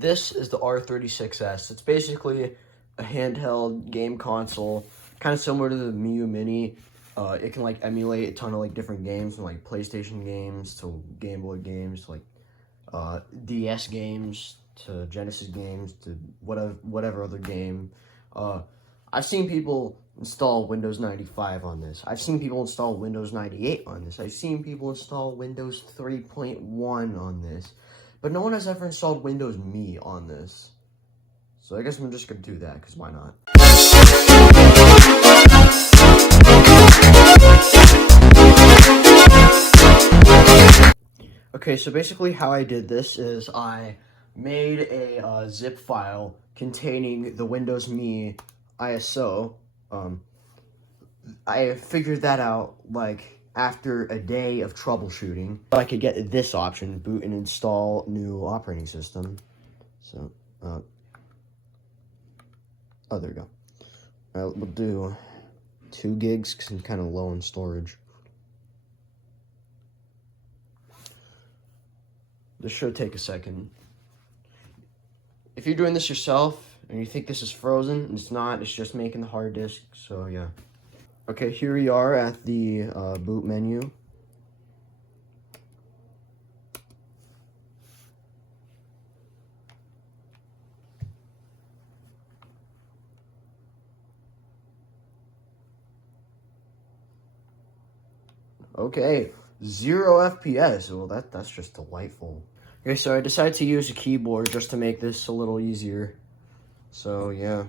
This is the R36S. It's basically a handheld game console, kind of similar to the Miu Mini. It can like emulate a ton of like different games, from like PlayStation games to Game Boy games to like DS games to Genesis games to whatever other game. I've seen people install Windows 95 on this. I've seen people install Windows 98 on this. I've seen people install Windows 3.1 on this. But no one has ever installed Windows Me on this. So I guess I'm just going to do that, because why not? Okay, so basically how I did this is I made a zip file containing the Windows Me ISO. I figured that out like after a day of troubleshooting. I could get this option, boot and install new operating system. So, oh, there we go. We'll do 2 gigs because I'm kind of low in storage. This should take a second. If you're doing this yourself and you think this is frozen, and it's not, it's just making the hard disk, so yeah. Okay, here we are at the boot menu. Okay, 0 FPS. Well, that's just delightful. Okay, so I decided to use a keyboard just to make this a little easier. So, yeah.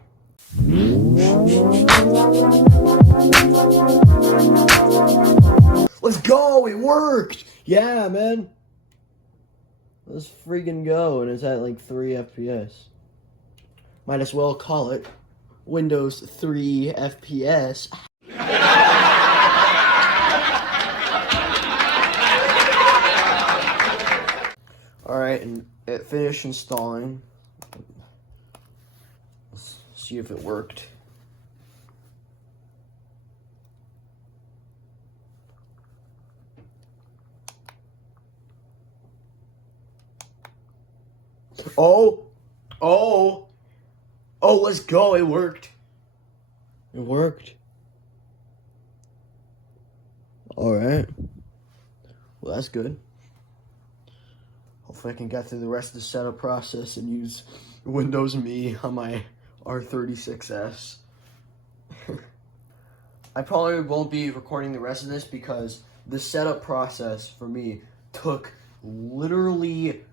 Let's go! It worked! Yeah, man. Let's freaking go. And it's at like 3 FPS. Might as well call it Windows 3 FPS. Alright, and it finished installing. Let's see if it worked. Oh, let's go, it worked. It worked. Alright. Well, that's good. Hopefully I can get through the rest of the setup process and use Windows Me on my R36S. I probably won't be recording the rest of this because the setup process for me took literally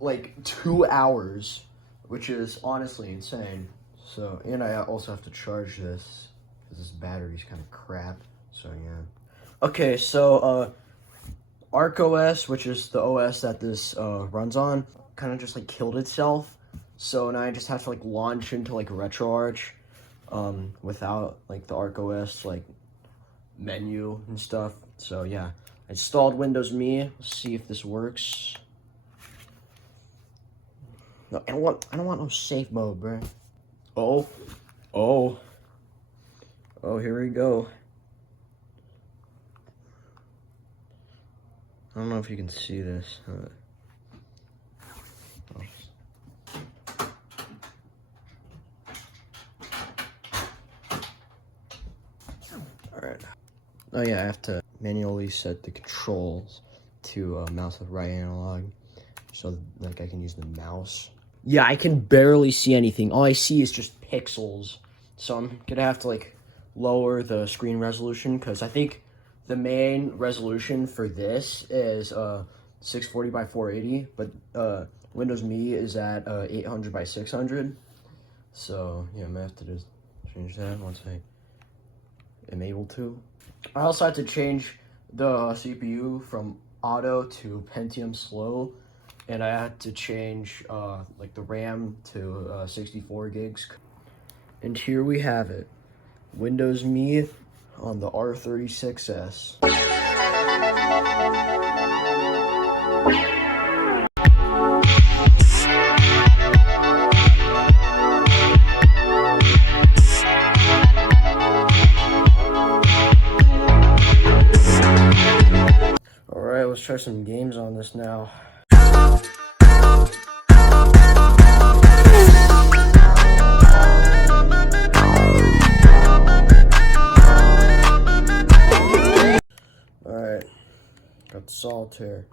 like 2 hours, which is honestly insane. So, and I also have to charge this because this battery's kind of crap. So yeah. Okay, so ArcOS, which is the OS that this runs on, kind of just like killed itself. So now I just have to like launch into like RetroArch without like the ArcOS like menu and stuff. So yeah, I installed Windows Me. Let's see if this works. No, I don't want no safe mode, bro. Oh, here we go. I don't know if you can see this. Alright. Oh yeah, I have to manually set the controls to mouse with right analog, so like I can use the mouse. Yeah, I can barely see anything. All I see is just pixels. So I'm gonna have to like lower the screen resolution, because I think the main resolution for this is 640 by 480, but Windows Me is at 800 by 600. So yeah, I'm gonna have to just change that once I am able to. I also had to change the CPU from auto to Pentium slow, and I had to change like the RAM to 64 gigs. And here we have it, Windows Me on the R36S. Alright, let's try some games on this now. solitaire.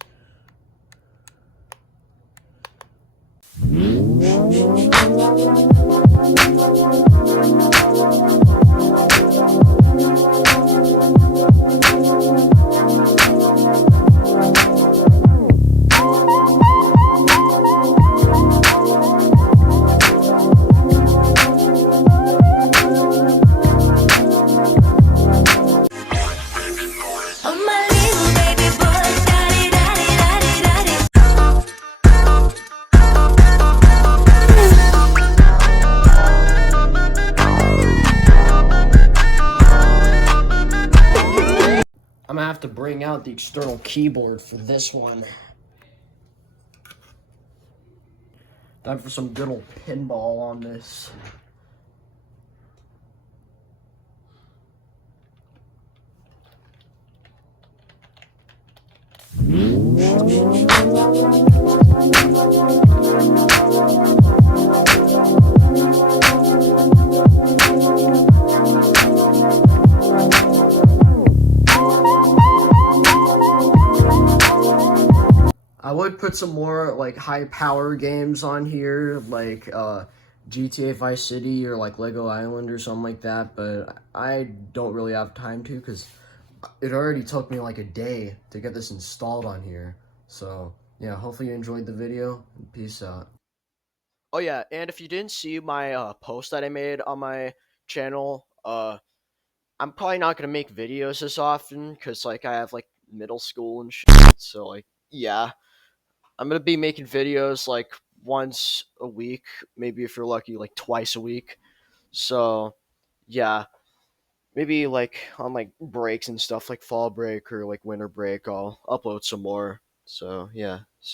I'm gonna have to bring out the external keyboard for this one. Time for some good old pinball on this. I would put some more like high power games on here, like GTA Vice City or like Lego Island or something like that, but I don't really have time to because it already took me like a day to get this installed on here. So yeah, hopefully you enjoyed the video. Peace out. Oh yeah, and if you didn't see my post that I made on my channel, I'm probably not gonna make videos this often because like I have like middle school and shit. So like yeah, I'm gonna be making videos like once a week, maybe if you're lucky, like twice a week. So yeah, maybe like on like breaks and stuff like fall break or like winter break, I'll upload some more. So yeah, see ya.